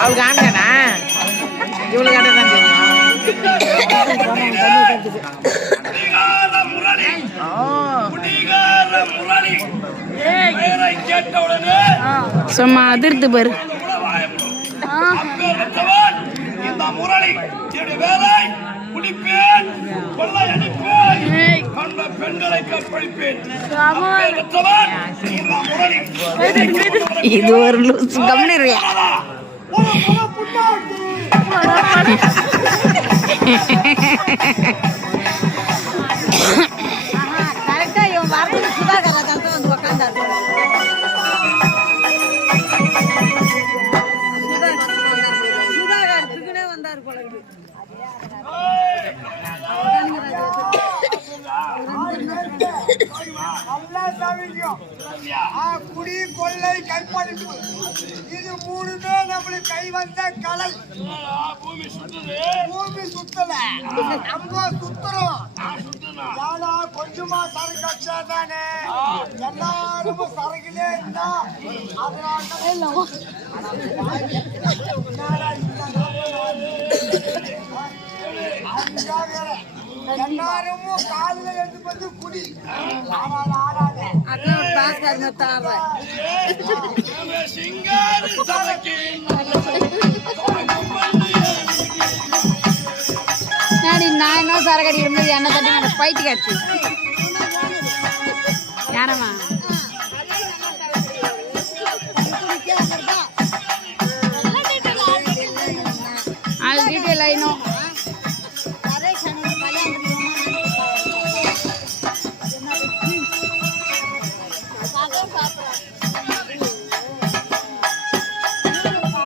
அவளுக்கு ஆண்டானா இவளுக்கு ஆண்டா தான் சும்மா அதிர்த்து பாரு. இந்த முரளி வேலை குடிப்பேன், கொள்ளையடிப்பேன், கண்ட பெண்களை கற்பழிப்பேன். இது ஒரு லூசு கம்னியா. கரெக்டா இவன் வரதுக்கு சுதாகரா தான் வந்து உக்காந்தாரு. சுதாகரத்துக்குனே வந்தாரு போல இருக்கு. குடி கொள்ளை கற்பழிப்பு இது மூணுமே நம்மளுக்கு கை வந்த கலை. பூமி சுத்தல நம்ம சுத்துறோம். யாரா கொஞ்சமா சரக்கு அடிச்சா தானே எல்லாரும் சரக்குலே இருந்தா எல்லாரும் காலில் எடுத்து வந்து குடி ஆடாத நான் என்ன சரக்கடி இருந்தது என்ன தட்டி பைத்து காட்சி யாரம்மா